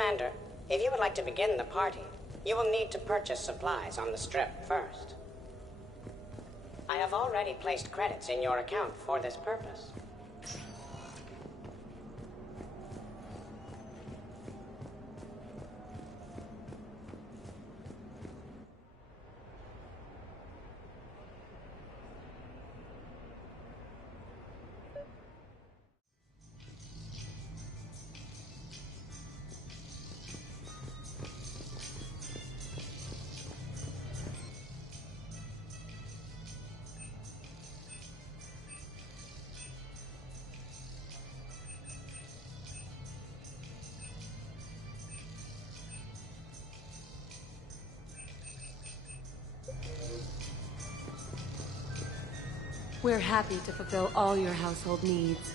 Commander, if you would like to begin the party, you will need to purchase supplies on the strip first. I have already placed credits in your account for this purpose. We're happy to fulfill all your household needs.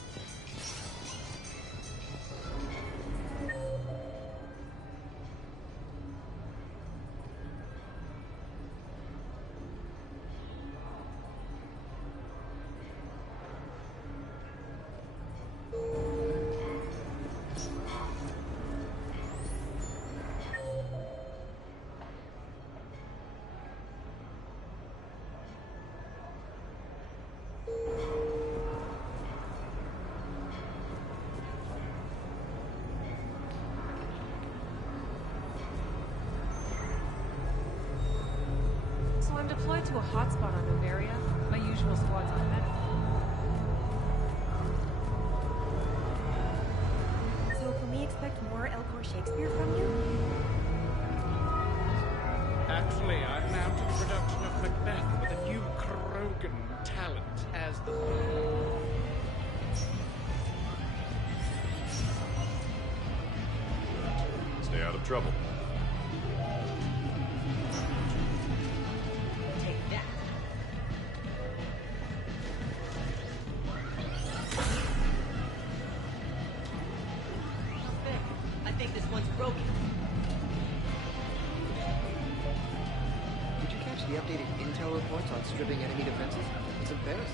I'm deployed to a hotspot on Novaria. My usual squad's on med. So can we expect more Elcor Shakespeare from you? Actually, I've mounted a production of Macbeth with a new Krogan talent as the... Stay out of trouble. The updated intel reports on stripping enemy defenses? It's embarrassing.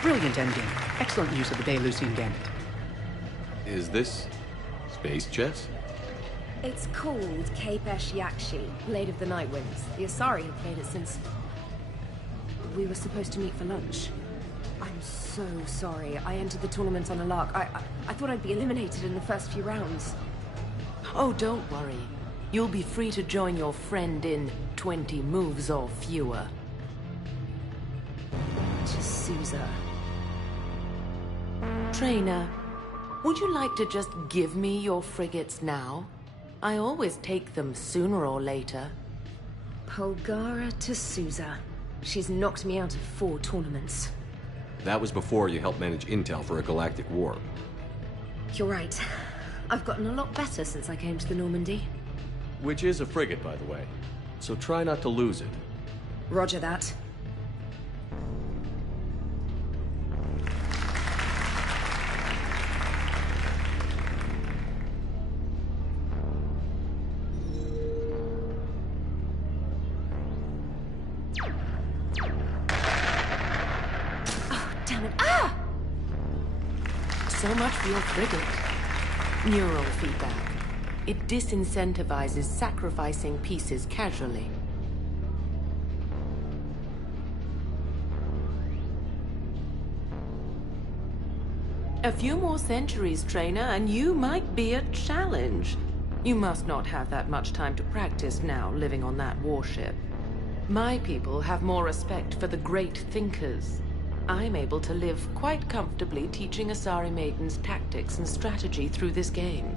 Brilliant endgame. Excellent use of the Beilusian Gambit. Is this space chess? It's called Kapesh Yakshi, Blade of the Night Winds. The Asari have played it since... we were supposed to meet for lunch. I'm so sorry. I entered the tournament on a lark. I thought I'd be eliminated in the first few rounds. Oh, don't worry. You'll be free to join your friend in 20 moves or fewer. T'Souza. Trainer, would you like to just give me your frigates now? I always take them sooner or later. Polgara T'Souza. She's knocked me out of 4 tournaments. That was before you helped manage intel for a galactic war. You're right. I've gotten a lot better since I came to the Normandy. Which is a frigate, by the way. So try not to lose it. Roger that. So much for your frigate. Neural feedback. It disincentivizes sacrificing pieces casually. A few more centuries, Trainer, and you might be a challenge. You must not have that much time to practice now, living on that warship. My people have more respect for the great thinkers. I'm able to live quite comfortably teaching Asari maidens tactics and strategy through this game.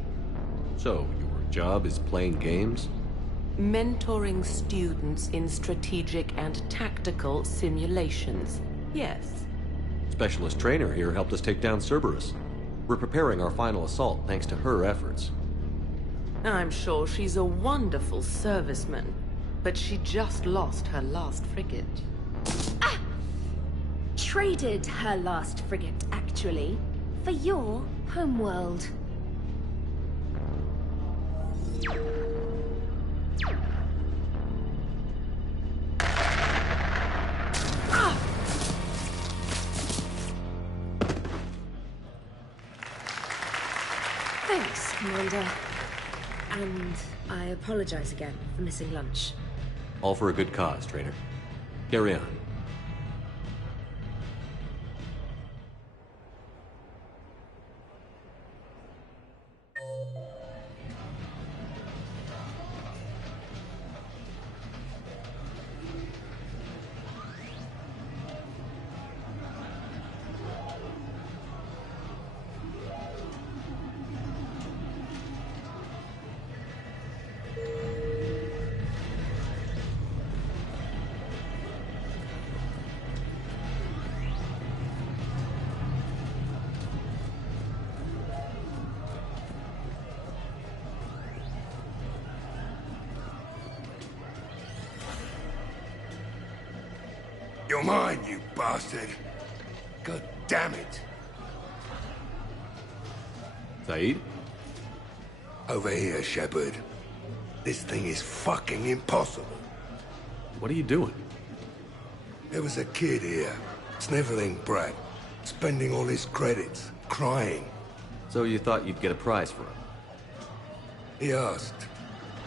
So, your job is playing games? Mentoring students in strategic and tactical simulations. Yes. Specialist trainer here helped us take down Cerberus. We're preparing our final assault thanks to her efforts. I'm sure she's a wonderful serviceman, but she just lost her last frigate. Traded her last frigate, actually, for your homeworld. Thanks, Commander. And I apologize again for missing lunch. All for a good cause, trainer. Carry on. You're mine, you bastard. God damn it. Saeed? Over here, Shepard. This thing is fucking impossible. What are you doing? There was a kid here, sniveling brat, spending all his credits, crying. So you thought you'd get a prize for him? He asked.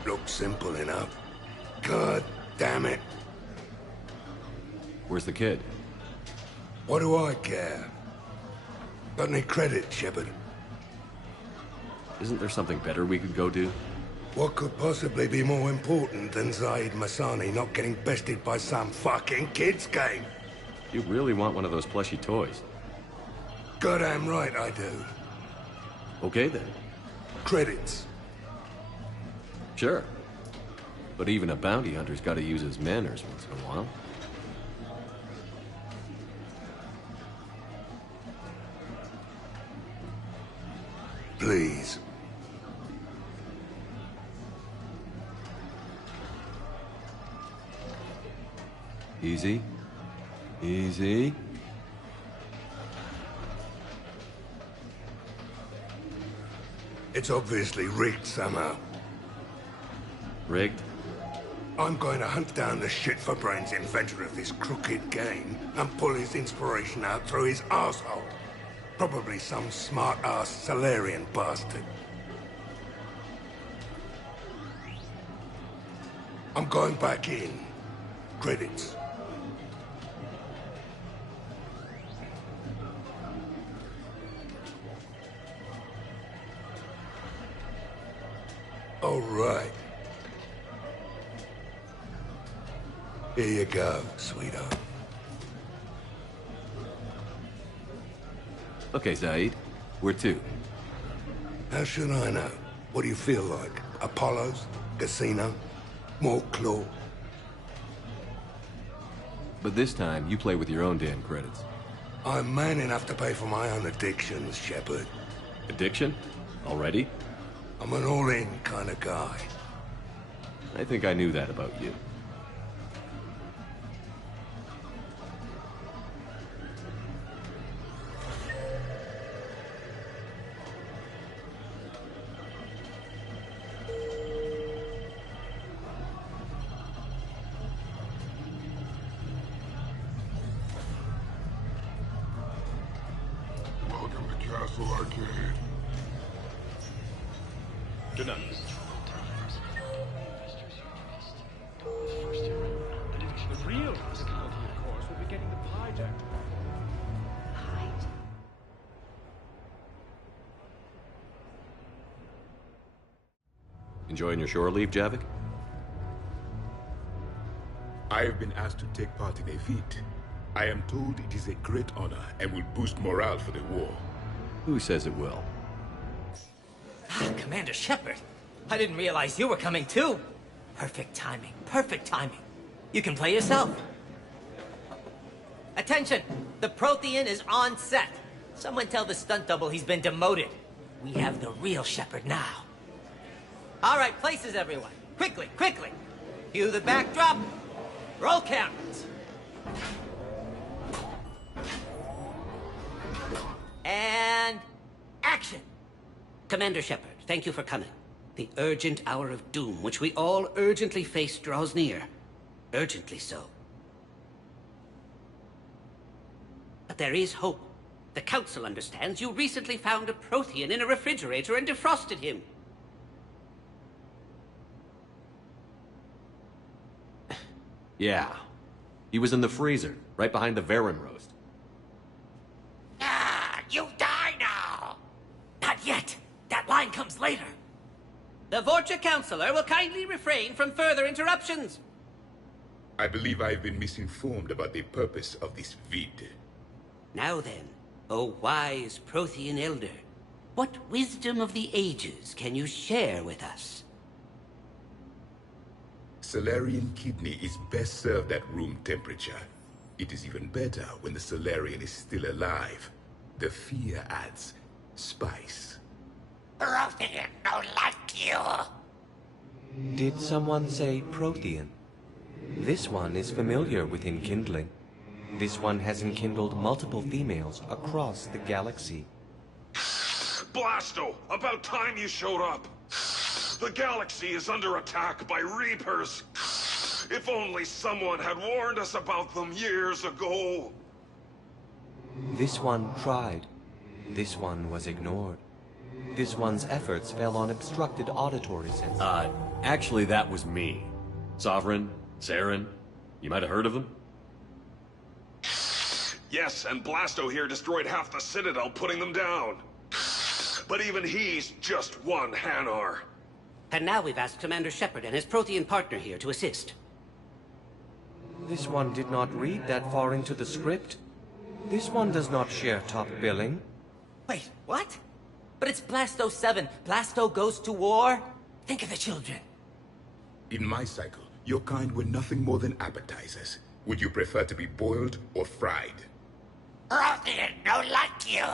Looked simple enough. God damn it. Where's the kid? What do I care? Got any credit, Shepard? Isn't there something better we could go do? What could possibly be more important than Zaid Masani not getting bested by some fucking kids game? You really want one of those plushy toys? Goddamn right I do. Okay then. Credits. Sure. But even a bounty hunter's gotta use his manners once in a while. Please. Easy. Easy. It's obviously rigged somehow. Rigged? I'm going to hunt down the shit-for-brains inventor of this crooked game and pull his inspiration out through his arsehole. Probably some smart-ass Salarian bastard. I'm going back in. Credits. All right. Here you go, sweetheart. Okay, Zaid. Where to? How should I know? What do you feel like? Apollo's? Casino? More claw? But this time, you play with your own damn credits. I'm man enough to pay for my own addictions, Shepard. Addiction? Already? I'm an all-in kind of guy. I think I knew that about you. Welcome to Castle Arcade. Good night. The real difficulty, of course, will be getting the pie jacked. Enjoying your shore leave, Javik? I have been asked to take part in a feat. I am told it is a great honor and will boost morale for the war. Who says it will? Commander Shepard, I didn't realize you were coming too. Perfect timing, perfect timing. You can play yourself. Attention! The Prothean is on set. Someone tell the stunt double he's been demoted. We have the real Shepard now. All right, places, everyone. Quickly, quickly. Cue the backdrop. Roll cameras. And action. Commander Shepard, thank you for coming. The urgent hour of doom, which we all urgently face, draws near. Urgently so. But there is hope. The Council understands you recently found a Prothean in a refrigerator and defrosted him. Yeah. He was in the freezer, right behind the Varen roast. Ah, you die now! Not yet. That line comes later. The Vorcha Counselor will kindly refrain from further interruptions. I believe I've been misinformed about the purpose of this vid. Now then, O wise Prothean Elder, what wisdom of the ages can you share with us? Salarian kidney is best served at room temperature. It is even better when the Salarian is still alive. The fear adds spice. Prothean don't like you. Did someone say Prothean? This one is familiar with enkindling. This one has enkindled multiple females across the galaxy. Blasto, about time you showed up. The galaxy is under attack by Reapers. If only someone had warned us about them years ago. This one tried. This one was ignored. This one's efforts fell on obstructed auditory senses. Actually that was me. Sovereign, Saren, you might have heard of them? Yes, and Blasto here destroyed half the Citadel, putting them down. But even he's just one Hanar. And now we've asked Commander Shepard and his Prothean partner here to assist. This one did not read that far into the script. This one does not share top billing. Wait, what? But it's Blasto 7. Blasto goes to war? Think of the children. In my cycle, your kind were nothing more than appetizers. Would you prefer to be boiled or fried? Prothean don't like you.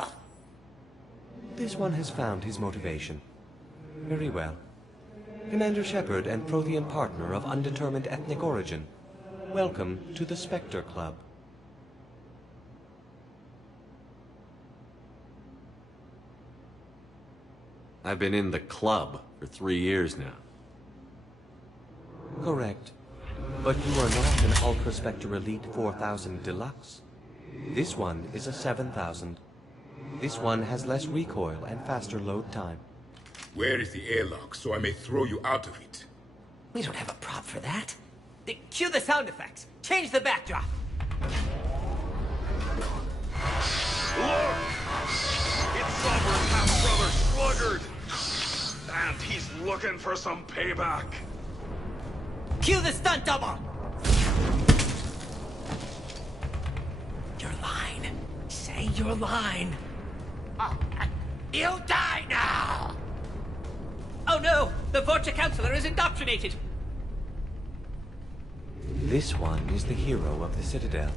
This one has found his motivation. Very well. Commander Shepard and Prothean partner of undetermined ethnic origin. Welcome to the Spectre Club. I've been in the club for 3 years now. Correct. But you are not an Ultra Spectre Elite 4000 Deluxe. This one is a 7000. This one has less recoil and faster load time. Where is the airlock so I may throw you out of it? We don't have a prop for that. Cue the sound effects. Change the backdrop. Look! It's Sovereign half-brother Sluggard! And he's looking for some payback. Cue the stunt double! Your line. Say your line. You die now! Oh no! The Vorcha Counselor is indoctrinated! This one is the hero of the Citadel.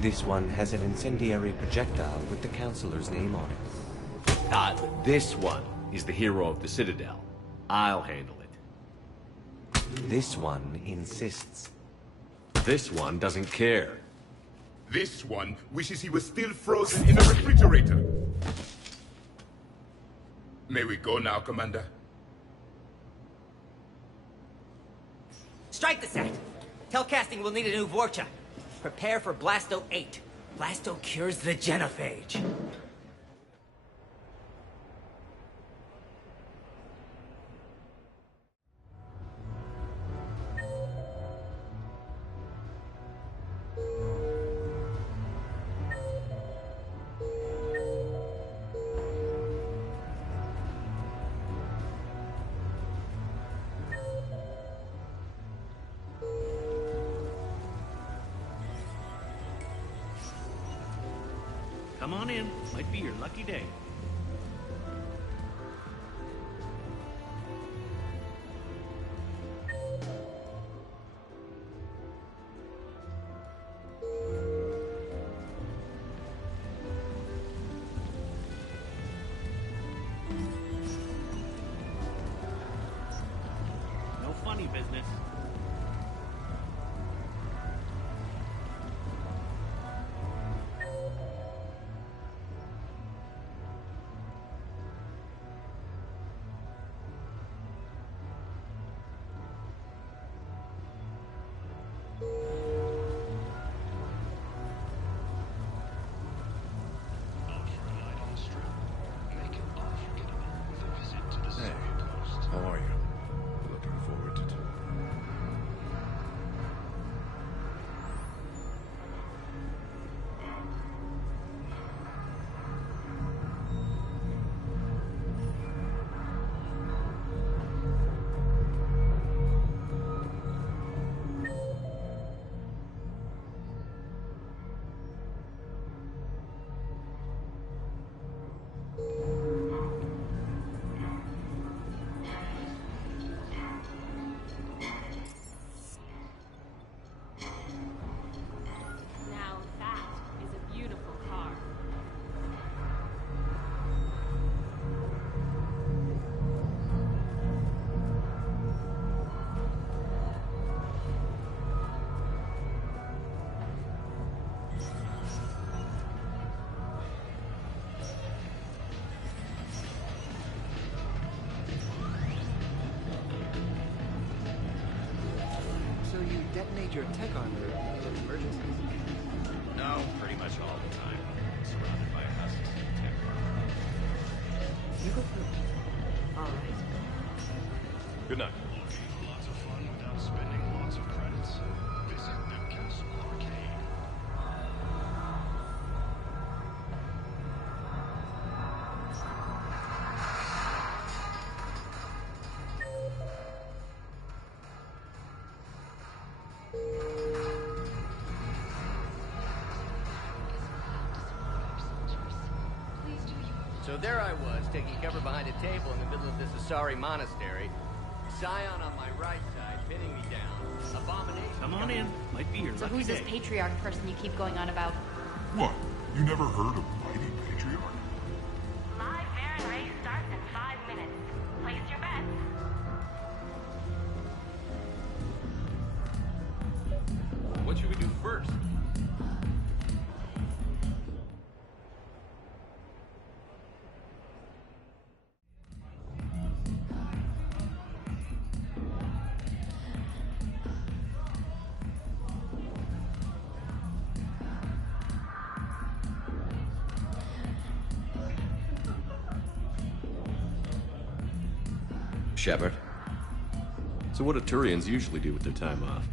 This one has an incendiary projectile with the Counselor's name on it. This one is the hero of the Citadel. I'll handle it. This one insists. This one doesn't care. This one wishes he was still frozen in a refrigerator. May we go now, Commander? Strike the set! Telcasting will need a new Vorcha. Prepare for Blasto 8. Blasto cures the genophage. Come on in. Might be your lucky day. detonate your tech armor in emergencies? No, pretty much all the time. Surrounded by husks and tech armor. You go first. All right. Good night. Lots of fun without spending lots of credits. Visit Newcastle Arcade. So there I was, taking cover behind a table in the middle of this Asari monastery. Scion on my right side, pinning me down. Abomination. Come on in. Might be your So lucky who's this day. patriarch person you keep going on about? What? You never heard of Mighty Patriarch? Live Baron race starts in 5 minutes. Place your bets. What should we do first? Shepard? So what do Turians usually do with their time off?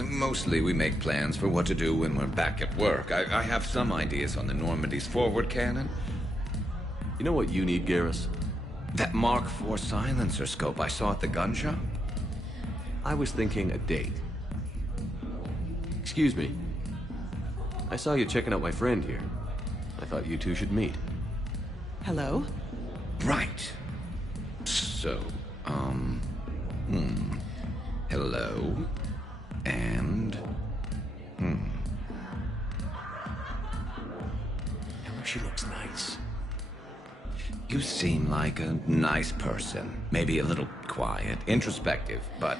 Mostly we make plans for what to do when we're back at work. I have some ideas on the Normandy's forward cannon. You know what you need, Garrus? That Mark IV silencer scope I saw at the gun shop? I was thinking a date. Excuse me. I saw you checking out my friend here. I thought you two should meet. Hello? Right. So, hello, and, She looks nice. You seem like a nice person. Maybe a little quiet, introspective, but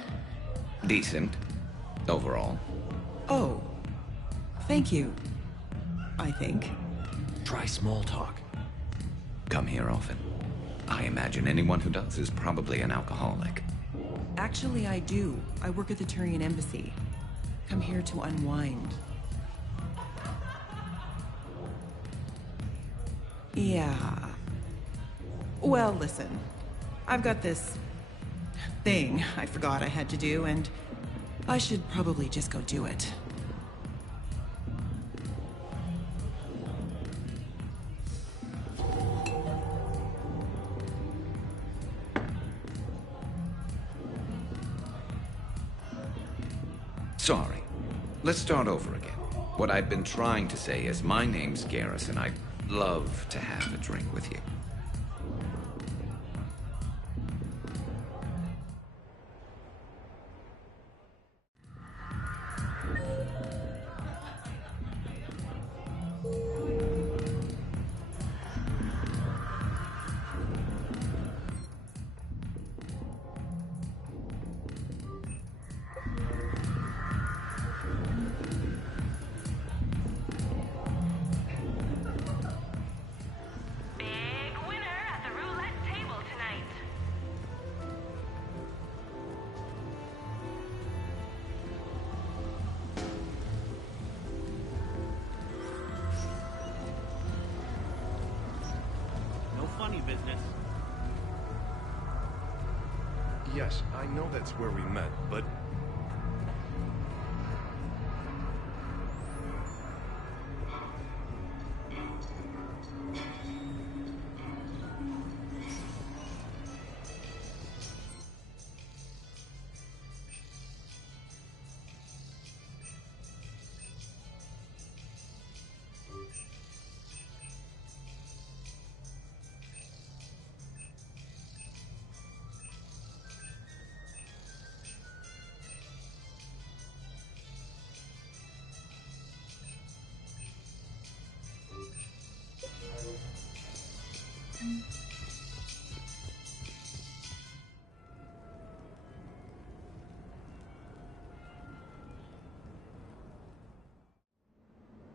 decent, overall. Oh. Thank you. I think. Try small talk. Come here often. I imagine anyone who does is probably an alcoholic. Actually, I do. I work at the Turian embassy. Come here to unwind. Yeah. Well, listen. I've got this thing I forgot I had to do, and I should probably just go do it. Sorry. Let's start over again. What I've been trying to say is my name's Garrus, and I'd love to have a drink with you. Business. Yes, I know that's where we met, but...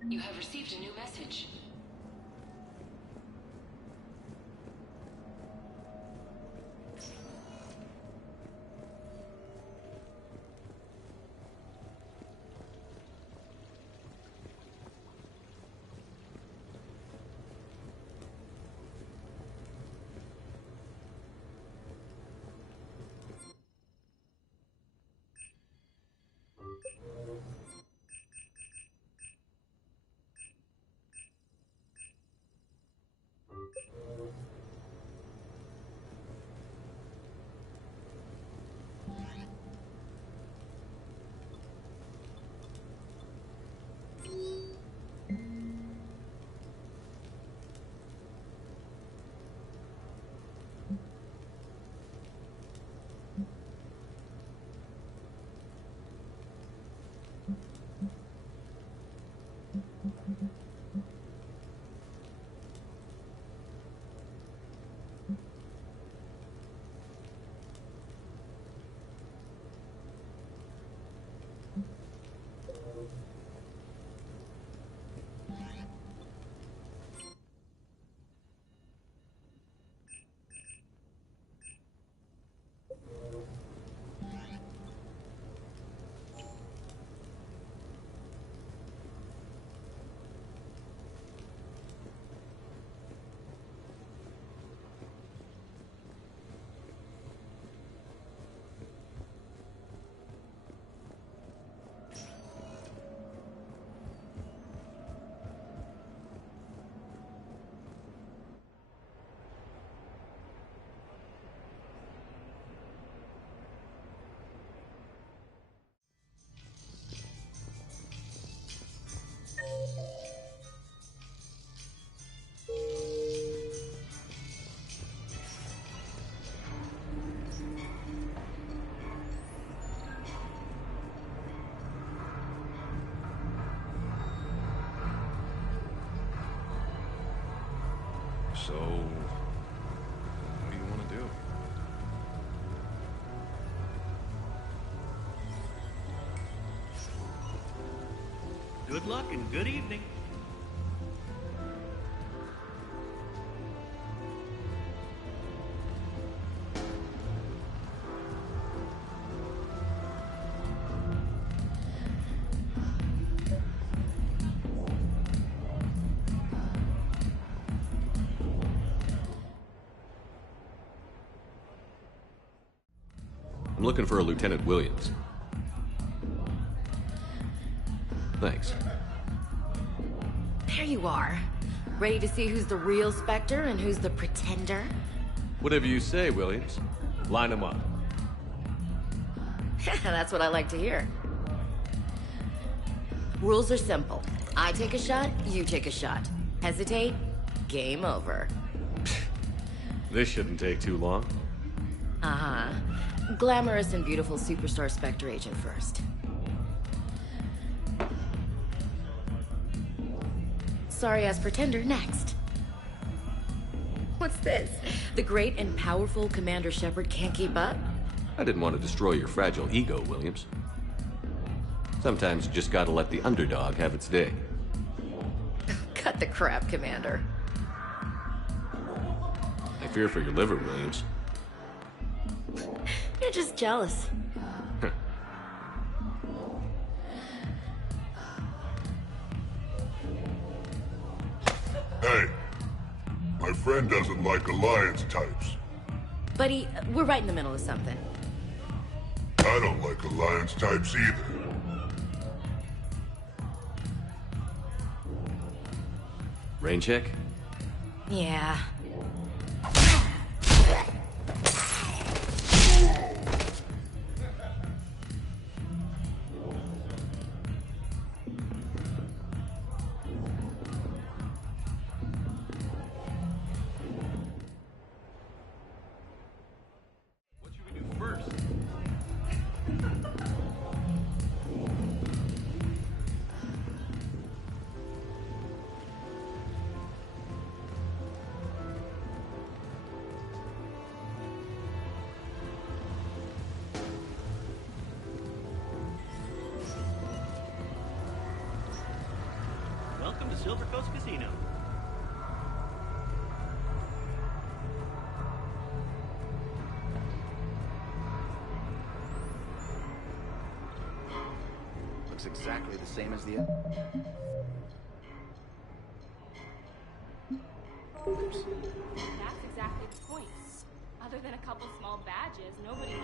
You have received a new message. So, what do you want to do? Good luck and good evening. I'm looking for a Lieutenant Williams. Thanks. There you are. Ready to see who's the real Spectre and who's the pretender? Whatever you say, Williams. Line them up. That's what I like to hear. Rules are simple. I take a shot, you take a shot. Hesitate, game over. This shouldn't take too long. Uh-huh. Glamorous and beautiful superstar Spectre agent first. Sorry-ass pretender next. What's this? The great and powerful Commander Shepard can't keep up? I didn't want to destroy your fragile ego, Williams. Sometimes you just gotta let the underdog have its day. Cut the crap, Commander. I fear for your liver, Williams. You're just jealous. Hey, my friend doesn't like alliance types. Buddy, we're right in the middle of something. I don't like alliance types either. Rain check? Yeah. Welcome to Silver Coast Casino. Looks exactly the same as the That's exactly the point. Other than a couple small badges, nobody knows.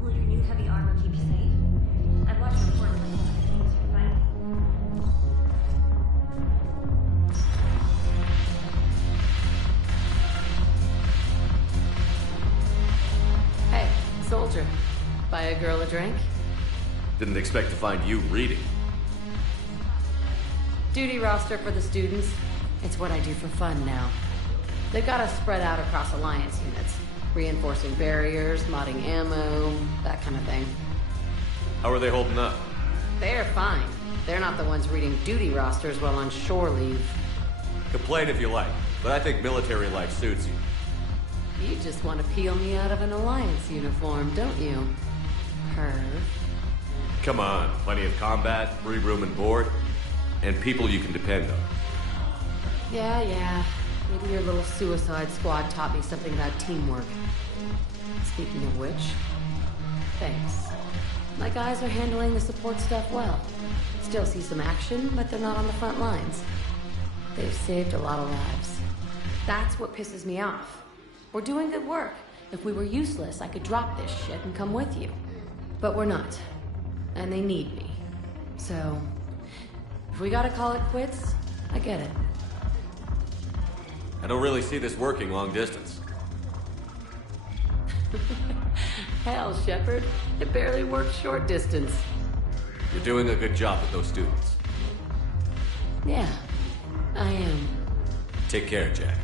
Will your new heavy armor keep you safe? I've watched reports of things you're fighting. Hey, soldier. Buy a girl a drink? Didn't expect to find you reading. Duty roster for the students. It's what I do for fun now. They've got us spread out across Alliance units. Reinforcing barriers, modding ammo, that kind of thing. How are they holding up? They're fine. They're not the ones reading duty rosters while on shore leave. Complain if you like, but I think military life suits you. You just want to peel me out of an Alliance uniform, don't you? Perv. Come on, plenty of combat, free room and board, and people you can depend on. Yeah. Maybe your little suicide squad taught me something about teamwork. Speaking of which, thanks. My guys are handling the support stuff well. Still see some action, but they're not on the front lines. They've saved a lot of lives. That's what pisses me off. We're doing good work. If we were useless, I could drop this shit and come with you. But we're not. And they need me. So, if we gotta call it quits, I get it. I don't really see this working long distance. Hell, Shepard. It barely works short distance. You're doing a good job with those students. Yeah, I am. Take care, Jack.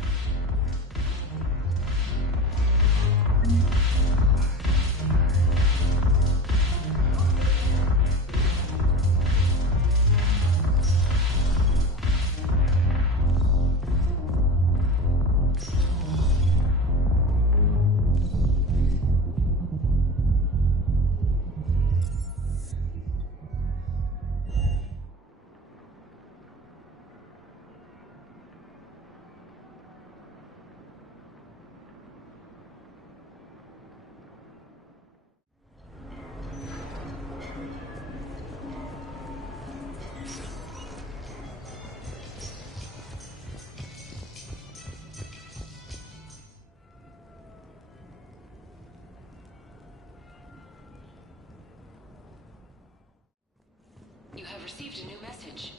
You have received a new message.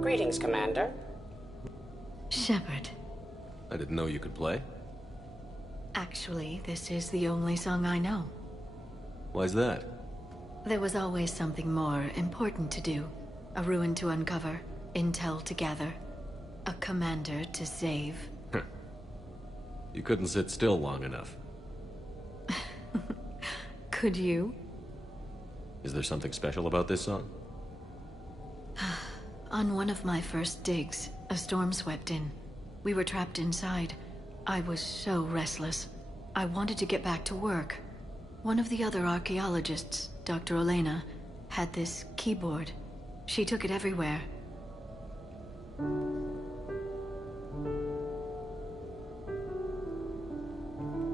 Greetings, Commander. Shepard. I didn't know you could play. Actually, this is the only song I know. Why's that? There was always something more important to do. A ruin to uncover, intel to gather, a commander to save. You couldn't sit still long enough. Could you? Is there something special about this song? On one of my first digs, a storm swept in. We were trapped inside. I was so restless. I wanted to get back to work. One of the other archaeologists, Dr. Elena, had this keyboard. She took it everywhere.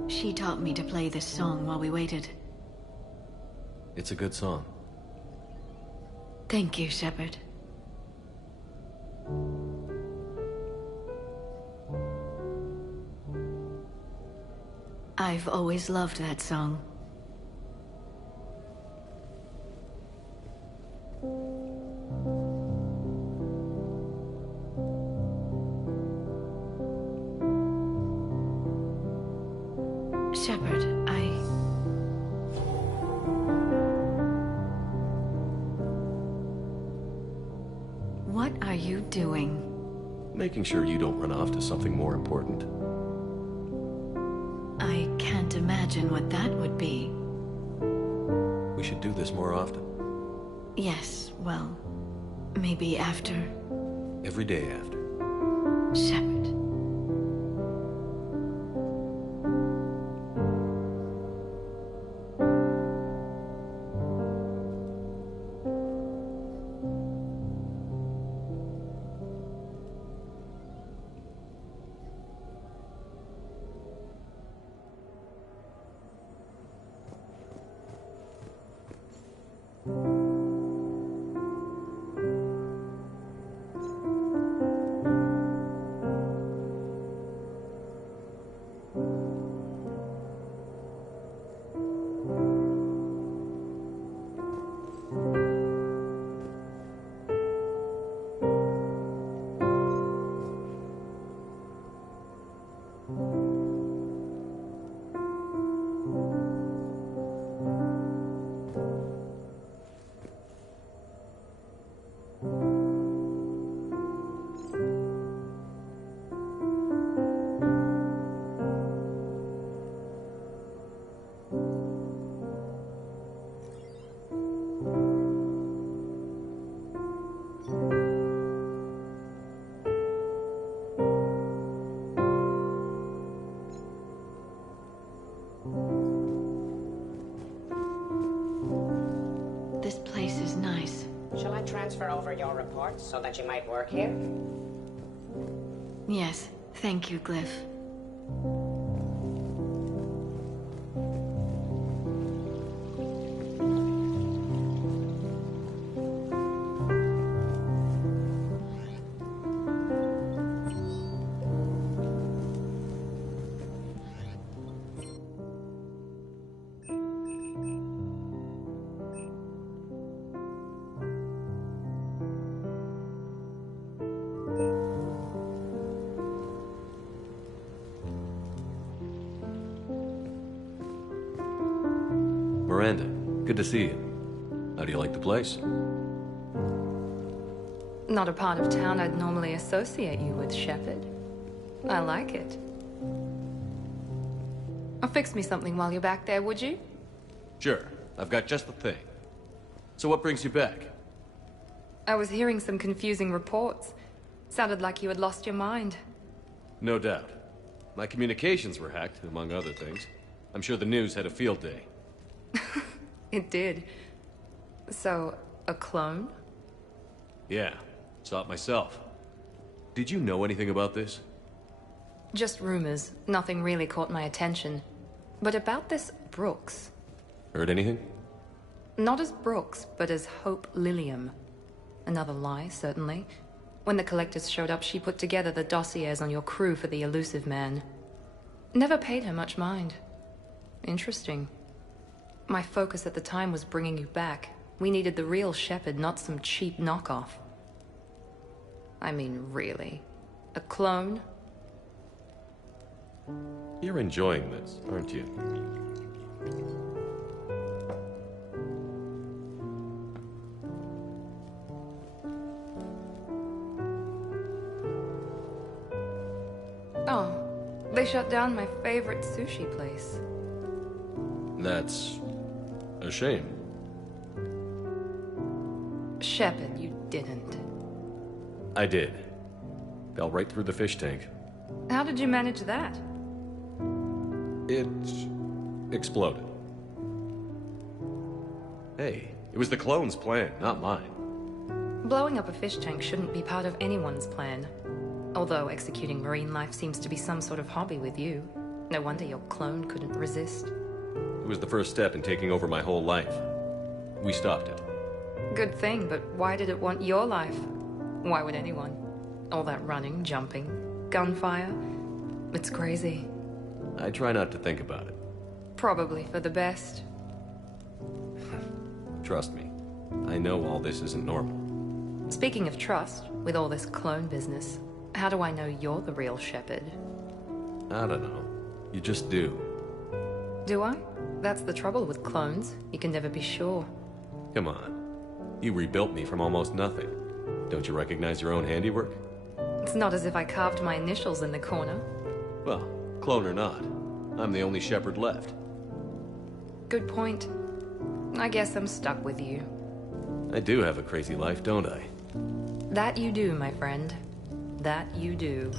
She taught me to play this song while we waited. It's a good song. Thank you, Shepard. I've always loved that song. Shepard, What are you doing? Making sure you don't run off to something more important. I can't imagine what that would be. We should do this more often. Yes, well, maybe after. Every day after. Shepard. want to transfer over your reports so that you might work here? Yes, thank you, Glyph. Miranda, good to see you. How do you like the place? Not a part of town I'd normally associate you with, Shepard. I like it. Fix me something while you're back there, would you? Sure. I've got just the thing. So what brings you back? I was hearing some confusing reports. Sounded like you had lost your mind. No doubt. My communications were hacked, among other things. I'm sure the news had a field day. It did. So, a clone? Yeah, saw it myself. Did you know anything about this? Just rumors. Nothing really caught my attention. But about this Brooks. Heard anything? Not as Brooks, but as Hope Lilium. Another lie, certainly. When the collectors showed up, she put together the dossiers on your crew for the elusive man. Never paid her much mind. Interesting. My focus at the time was bringing you back. We needed the real Shepard, not some cheap knockoff. I mean, really. A clone? You're enjoying this, aren't you? Oh, they shut down my favorite sushi place. That's a shame. Shepard, you didn't. I did. Fell right through the fish tank. How did you manage that? It exploded. Hey, it was the clone's plan, not mine. Blowing up a fish tank shouldn't be part of anyone's plan. Although executing marine life seems to be some sort of hobby with you. No wonder your clone couldn't resist. It was the first step in taking over my whole life. We stopped it. Good thing, but why did it want your life? Why would anyone? All that running, jumping, gunfire. It's crazy. I try not to think about it. Probably for the best. Trust me, I know all this isn't normal. Speaking of trust, with all this clone business, how do I know you're the real Shepard? I don't know. You just do. Do I? That's the trouble with clones. You can never be sure. Come on. You rebuilt me from almost nothing. Don't you recognize your own handiwork? It's not as if I carved my initials in the corner. Well, clone or not, I'm the only Shepard left. Good point. I guess I'm stuck with you. I do have a crazy life, don't I? That you do, my friend. That you do.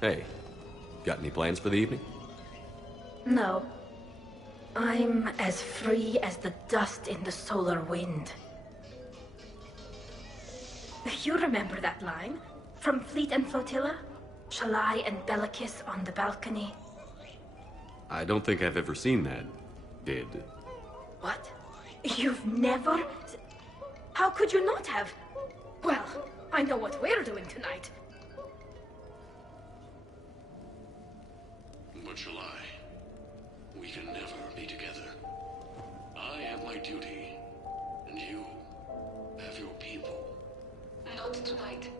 Hey, got any plans for the evening? No. I'm as free as the dust in the solar wind. You remember that line? From Fleet and Flotilla? Shalai and Bellicus on the balcony? I don't think I've ever seen that. Did. What? You've never? How could you not have? Well, I know what we're doing tonight. But Shalai, we can never be together. I have my duty, and you have your people. Not tonight.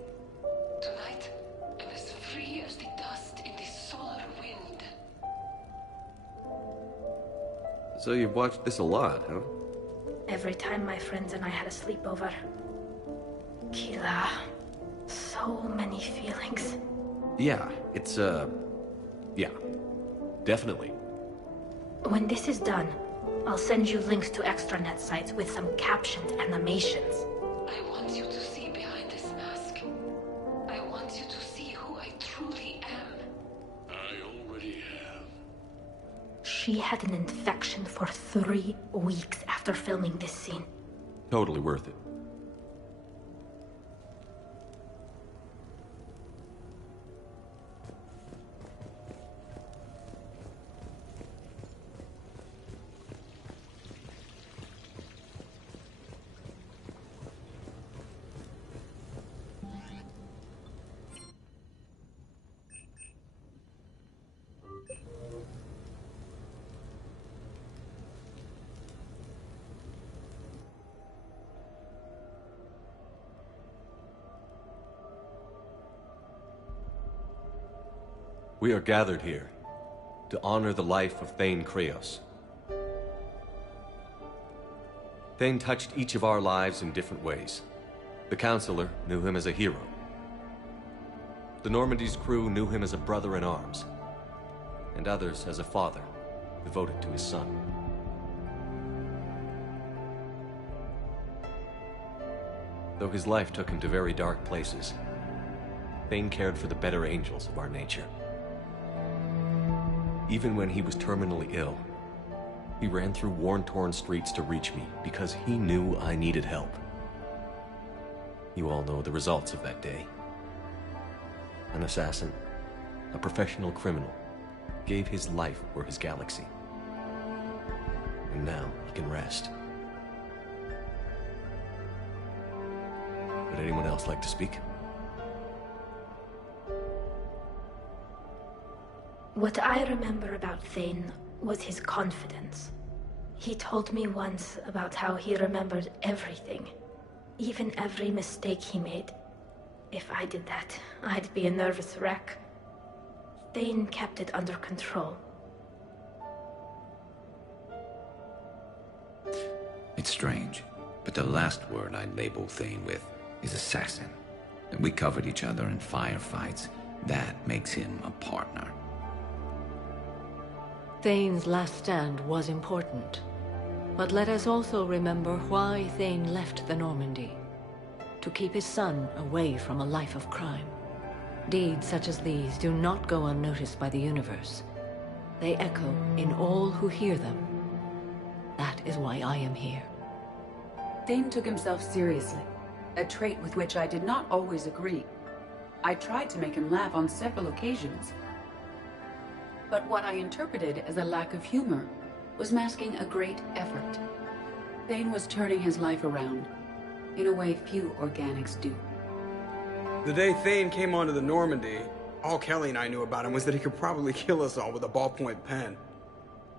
Tonight, I'm as free as the dust in the solar wind. So you've watched this a lot, huh? Every time my friends and I had a sleepover. Kila. So many feelings. Yeah, it's, yeah. Definitely. When this is done, I'll send you links to extranet sites with some captioned animations. I want you to see behind this mask. I want you to see who I truly am. I already have. She had an infection for 3 weeks after filming this scene. Totally worth it. We are gathered here to honor the life of Thane Kreos. Thane touched each of our lives in different ways. The Counselor knew him as a hero. The Normandy's crew knew him as a brother in arms, and others as a father devoted to his son. Though his life took him to very dark places, Thane cared for the better angels of our nature. Even when he was terminally ill, he ran through worn-torn streets to reach me because he knew I needed help. You all know the results of that day. An assassin, a professional criminal, gave his life for his galaxy. And now he can rest. Would anyone else like to speak? What I remember about Thane was his confidence. He told me once about how he remembered everything, even every mistake he made. If I did that, I'd be a nervous wreck. Thane kept it under control. It's strange, but the last word I'd label Thane with is assassin. We covered each other in firefights. That makes him a partner. Thane's last stand was important. But let us also remember why Thane left the Normandy. To keep his son away from a life of crime. Deeds such as these do not go unnoticed by the universe. They echo in all who hear them. That is why I am here. Thane took himself seriously, a trait with which I did not always agree. I tried to make him laugh on several occasions. But what I interpreted as a lack of humor was masking a great effort. Thane was turning his life around, in a way few organics do. The day Thane came onto the Normandy, all Kelly and I knew about him was that he could probably kill us all with a ballpoint pen.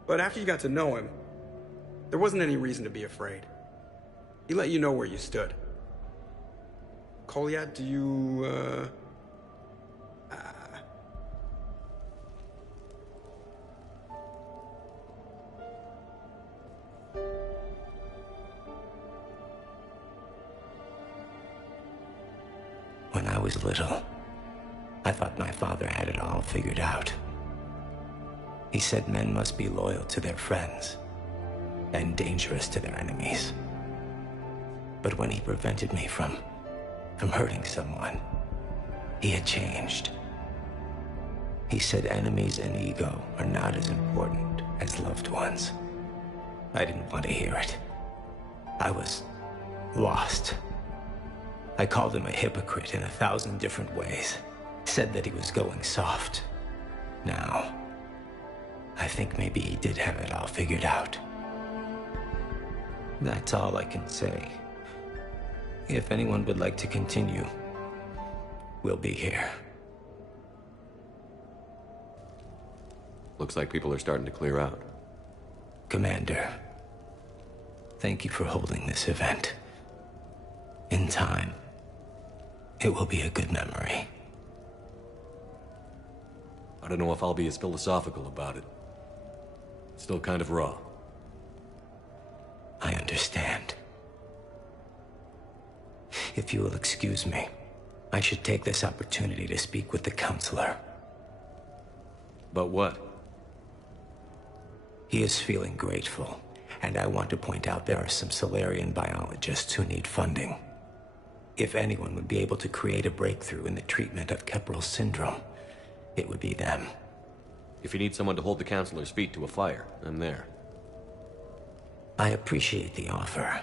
But after you got to know him, there wasn't any reason to be afraid. He let you know where you stood. Kolyat, do you, When I was little, I thought my father had it all figured out. He said men must be loyal to their friends and dangerous to their enemies. But when he prevented me from hurting someone, he had changed. He said enemies and ego are not as important as loved ones. I didn't want to hear it. I was lost. I called him a hypocrite in 1,000 different ways. Said that he was going soft. Now, I think maybe he did have it all figured out. That's all I can say. If anyone would like to continue, we'll be here. Looks like people are starting to clear out. Commander, thank you for holding this event. In time, it will be a good memory. I don't know if I'll be as philosophical about it. It's still kind of raw. I understand. If you will excuse me, I should take this opportunity to speak with the counselor. About what? He is feeling grateful, and I want to point out there are some Solarian biologists who need funding. If anyone would be able to create a breakthrough in the treatment of Keppel syndrome, it would be them. If you need someone to hold the counselor's feet to a fire, I'm there. I appreciate the offer,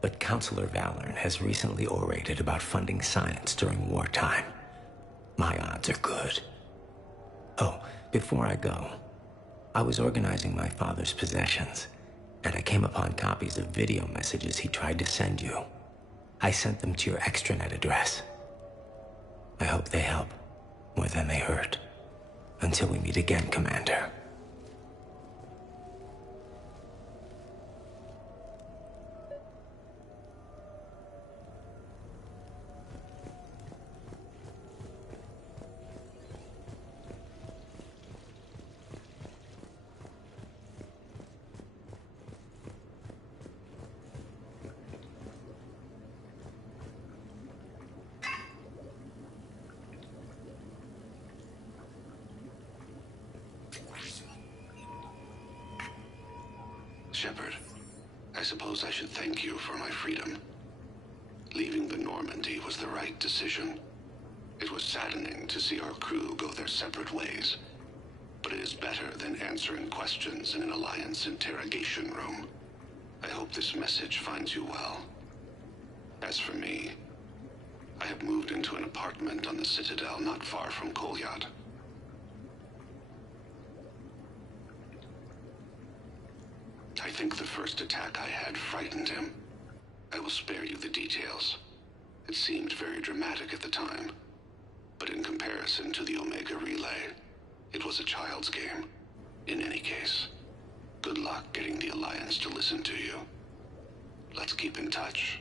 but Counselor Valorn has recently orated about funding science during wartime. My odds are good. Oh, before I go, I was organizing my father's possessions, and I came upon copies of video messages he tried to send you. I sent them to your extranet address. I hope they help more than they hurt. Until we meet again, Commander. Shepard, I suppose I should thank you for my freedom. Leaving the Normandy was the right decision. It was saddening to see our crew go their separate ways, but it is better than answering questions in an Alliance interrogation room. I hope this message finds you well. As for me, I have moved into an apartment on the Citadel not far from Kolyat. I think the first attack I had frightened him. I will spare you the details. It seemed very dramatic at the time, but in comparison to the Omega Relay, it was a child's game. In any case, good luck getting the Alliance to listen to you. Let's keep in touch.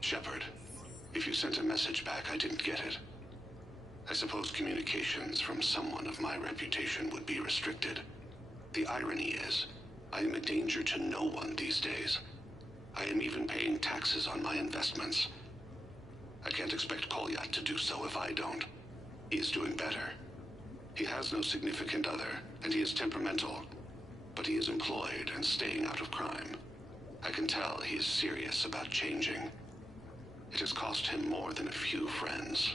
Shepard, if you sent a message back, I didn't get it. I suppose communications from someone of my reputation would be restricted. The irony is, I am a danger to no one these days. I am even paying taxes on my investments. I can't expect Kolyat to do so if I don't. He is doing better. He has no significant other, and he is temperamental. But he is employed and staying out of crime. I can tell he is serious about changing. It has cost him more than a few friends.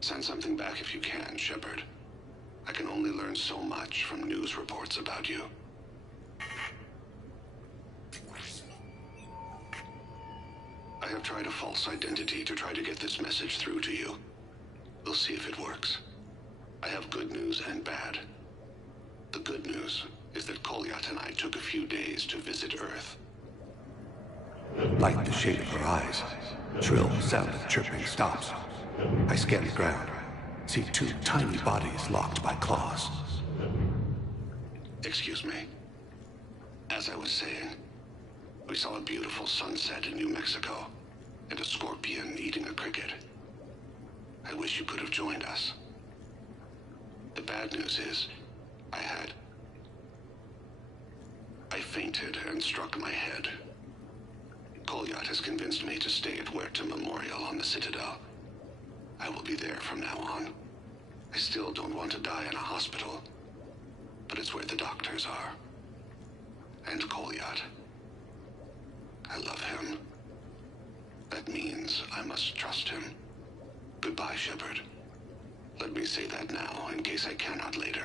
Send something back if you can, Shepard. I can only learn so much from news reports about you. I have tried a false identity to try to get this message through to you. We'll see if it works. I have good news and bad. The good news is that Kolyat and I took a few days to visit Earth. Like the shade of her eyes. Shrill sound of chirping stops. I scan the ground. See two tiny bodies locked by claws. Excuse me. As I was saying, we saw a beautiful sunset in New Mexico, and a scorpion eating a cricket. I wish you could have joined us. The bad news is, I fainted and struck my head. Kolyat has convinced me to stay at Huerta Memorial on the Citadel. I will be there from now on. I still don't want to die in a hospital, but it's where the doctors are. And Kolyat. I love him. That means I must trust him. Goodbye, Shepard. Let me say that now, in case I cannot later.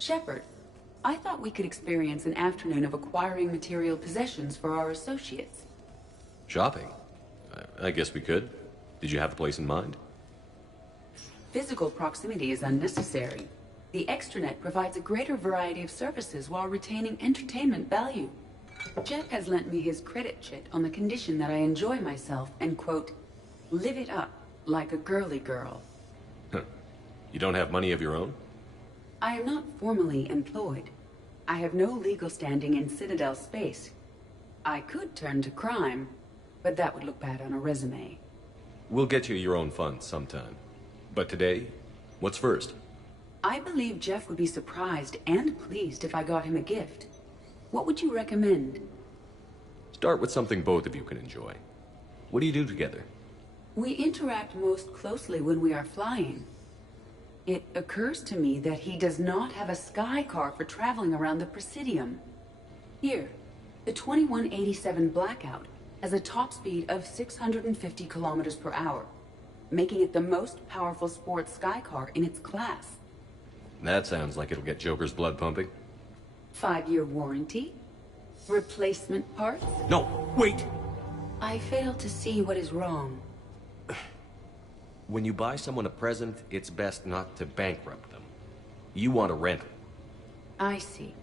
Shepard, I thought we could experience an afternoon of acquiring material possessions for our associates. Shopping? I guess we could. Did you have a place in mind? Physical proximity is unnecessary. The extranet provides a greater variety of services while retaining entertainment value. Jeff has lent me his credit chit on the condition that I enjoy myself and, quote, live it up like a girly girl. You don't have money of your own? I am not formally employed. I have no legal standing in Citadel space. I could turn to crime, but that would look bad on a resume. We'll get you your own funds sometime. But today, what's first? I believe Jeff would be surprised and pleased if I got him a gift. What would you recommend? Start with something both of you can enjoy. What do you do together? We interact most closely when we are flying. It occurs to me that he does not have a sky car for traveling around the Presidium. Here, the 2187 Blackout has a top speed of 650 kilometers per hour, making it the most powerful sports sky car in its class. That sounds like it'll get Joker's blood pumping. 5-year warranty? Replacement parts? No, wait! I fail to see what is wrong. When you buy someone a present, it's best not to bankrupt them. You want a rental. I see.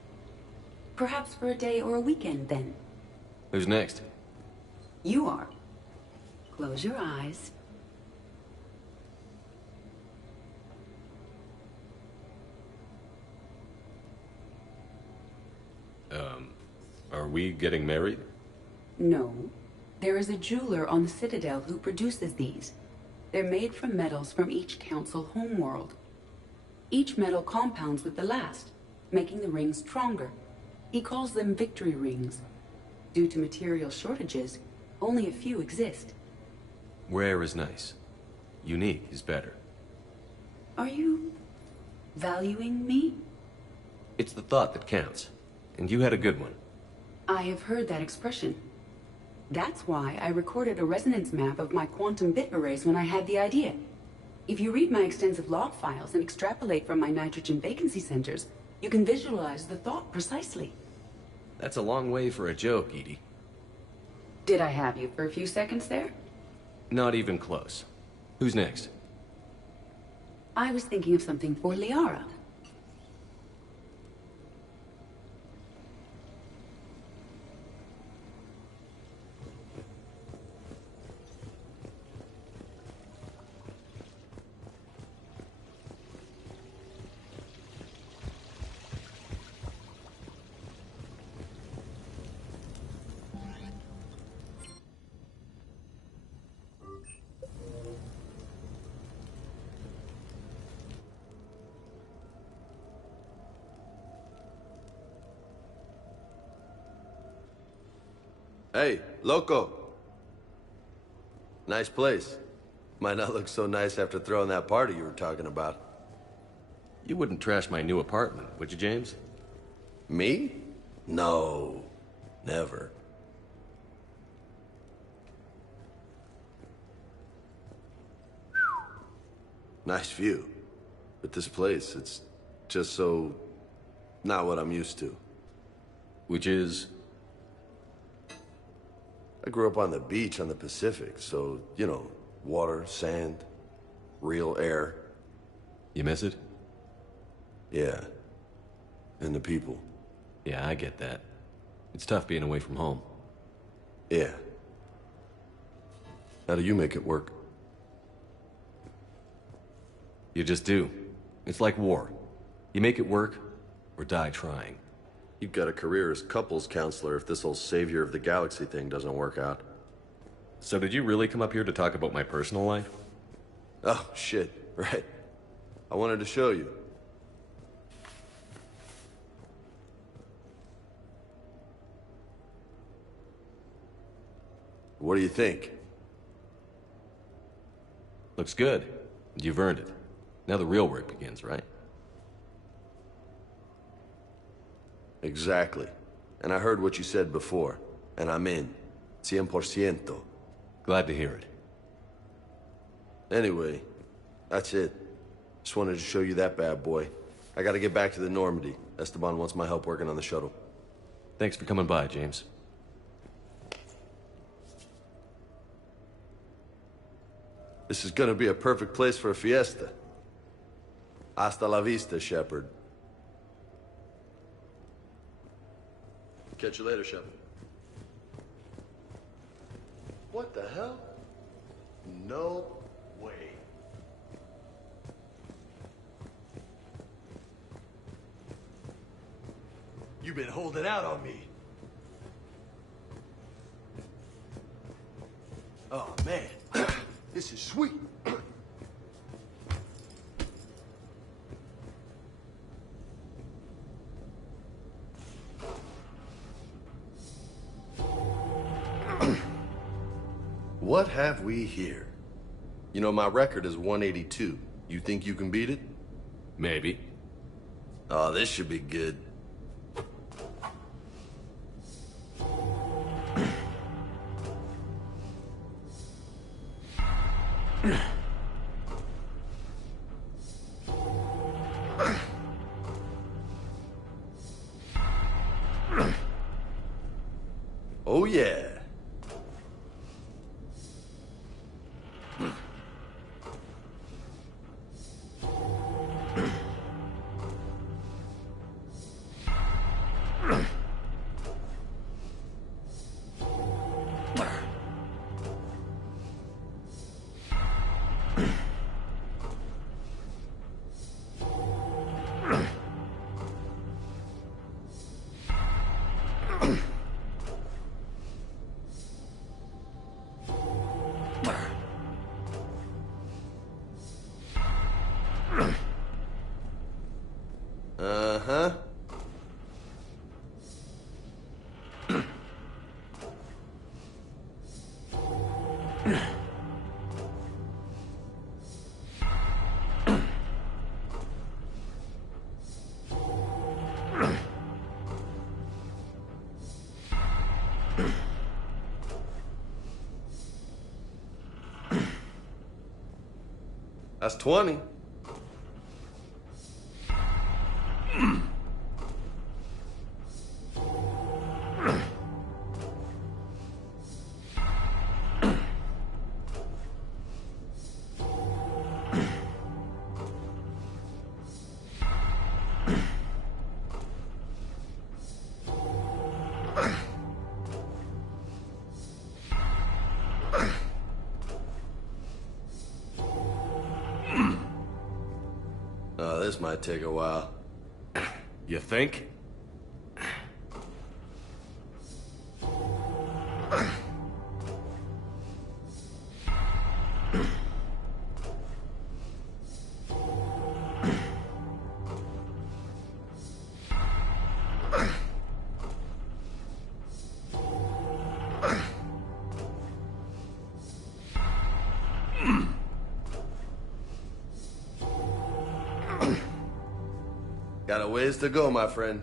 Perhaps for a day or a weekend, then. Who's next? You are. Close your eyes. Are we getting married? No. There is a jeweler on the Citadel who produces these. They're made from metals from each council homeworld. Each metal compounds with the last, making the rings stronger. He calls them victory rings. Due to material shortages, only a few exist. Rare is nice. Unique is better. Are you valuing me? It's the thought that counts. And you had a good one. I have heard that expression. That's why I recorded a resonance map of my quantum bit arrays when I had the idea. If you read my extensive log files and extrapolate from my nitrogen vacancy centers, you can visualize the thought precisely. That's a long way for a joke, Edie. Did I have you for a few seconds there? Not even close. Who's next? I was thinking of something for Liara. Hey, loco. Nice place. Might not look so nice after throwing that party you were talking about. You wouldn't trash my new apartment, would you, James? Me? No. Never. Nice view. But this place, it's just so... not what I'm used to. Which is... I grew up on the beach on the Pacific, so, you know, water, sand, real air. You miss it? Yeah. And the people. Yeah, I get that. It's tough being away from home. Yeah. How do you make it work? You just do. It's like war. You make it work, or die trying. You've got a career as couples counselor if this whole savior of the galaxy thing doesn't work out. So did you really come up here to talk about my personal life? Oh, shit. Right. I wanted to show you. What do you think? Looks good. You've earned it. Now the real work begins, right? Exactly. And I heard what you said before, and I'm in. 100%. Glad to hear it. Anyway, that's it. Just wanted to show you that bad boy. I gotta get back to the Normandy. Esteban wants my help working on the shuttle. Thanks for coming by, James. This is gonna be a perfect place for a fiesta. Hasta la vista, Shepard. Catch you later, Shepard. What the hell? No way. You've been holding out on me. Oh, man. This is sweet. What have we here? You know, my record is 182. You think you can beat it? Maybe. Oh, this should be good. Oh, yeah. Uh-huh. That's 20. Oh, this might take a while. You think? Got a ways to go, my friend.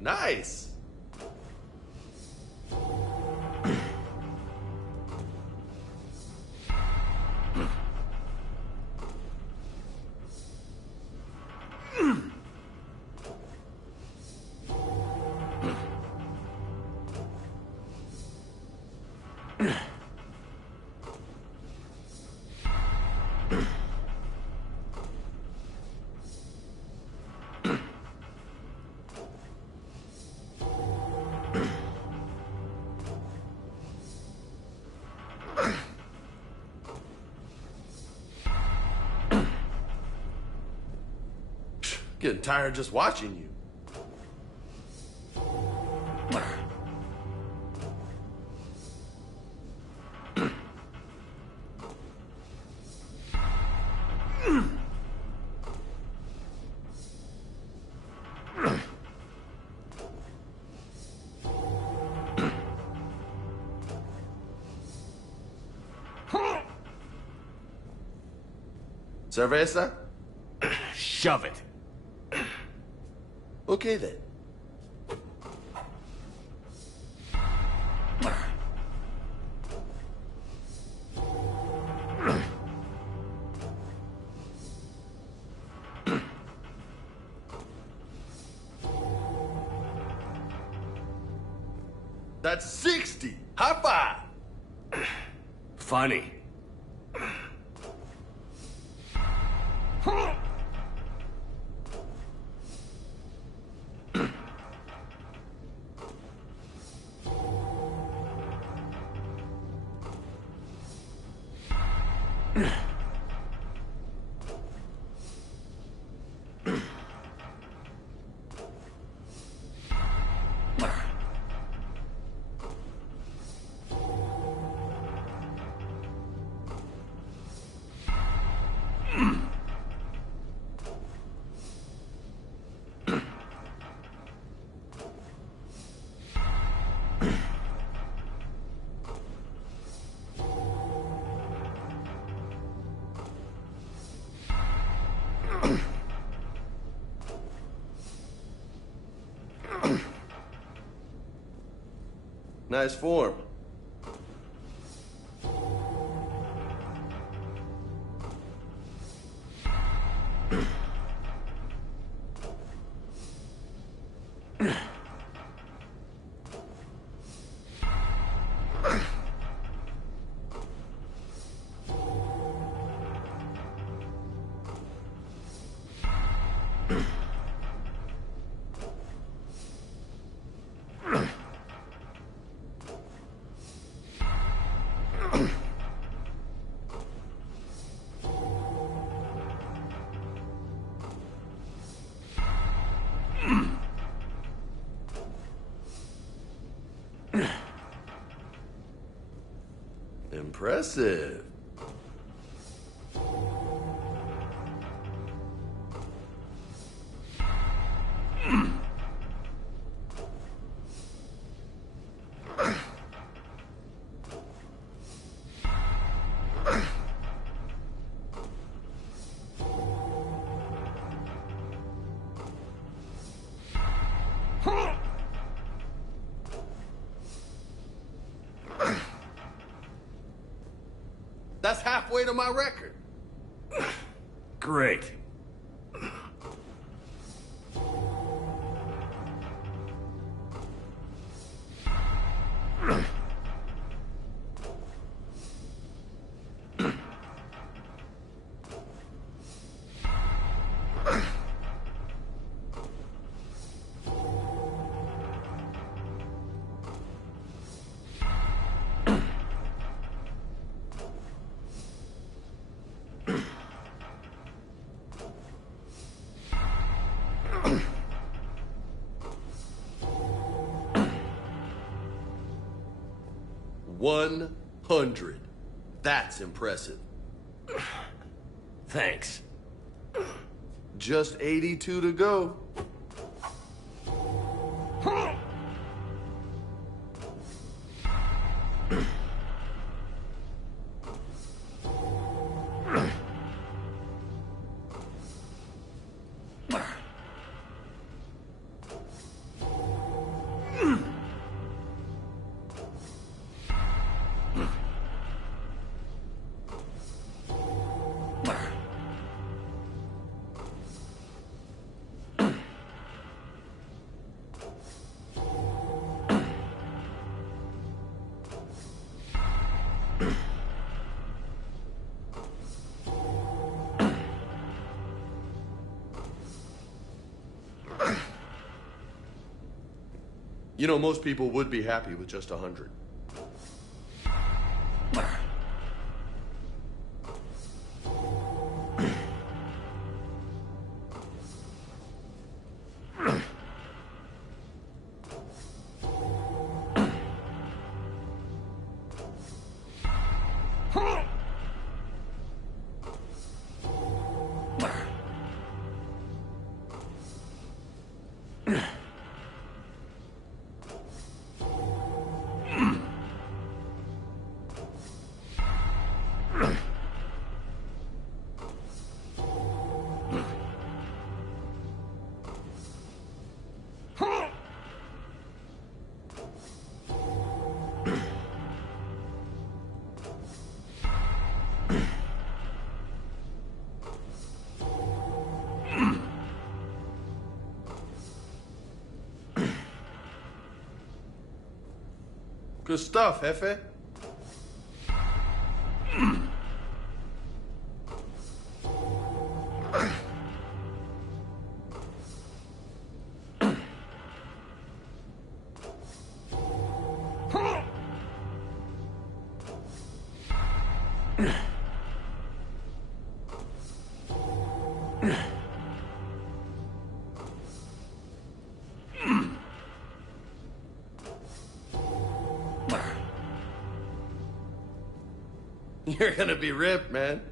Nice! Getting tired just watching you. Cerveza? Shove it. Okay then. That's 60. High five. Funny. Nice form. Impressive. That's halfway to my record. Great. $100. That's impressive. Thanks. Just 82 to go. You know, most people would be happy with just 100. Good stuff, Jefe. You're gonna be ripped, man.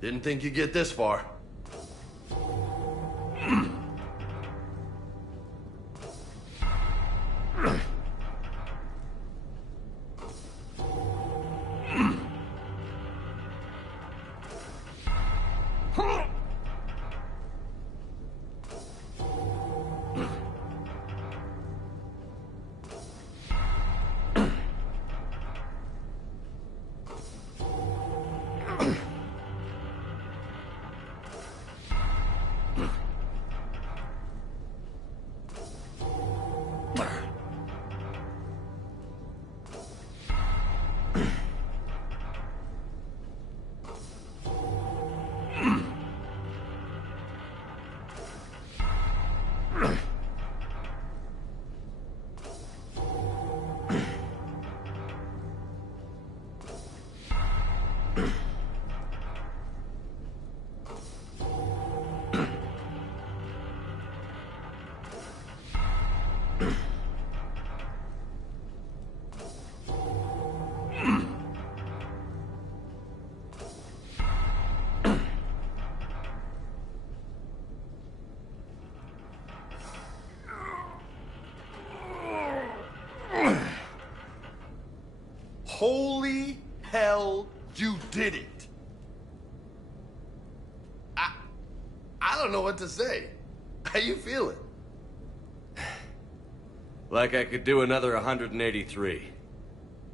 Didn't think you'd get this far. Holy hell, you did it! I don't know what to say. How you feeling? Like I could do another 183.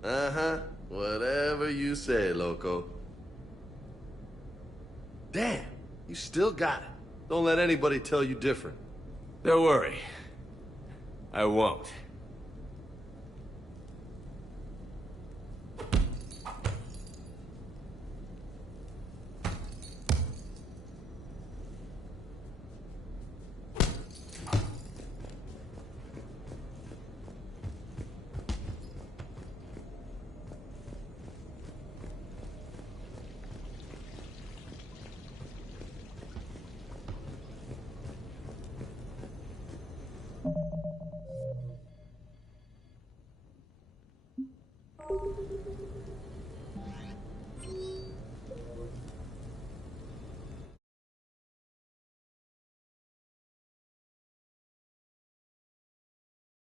Uh-huh. Whatever you say, loco. Damn, you still got it. Don't let anybody tell you different. Don't worry. I won't.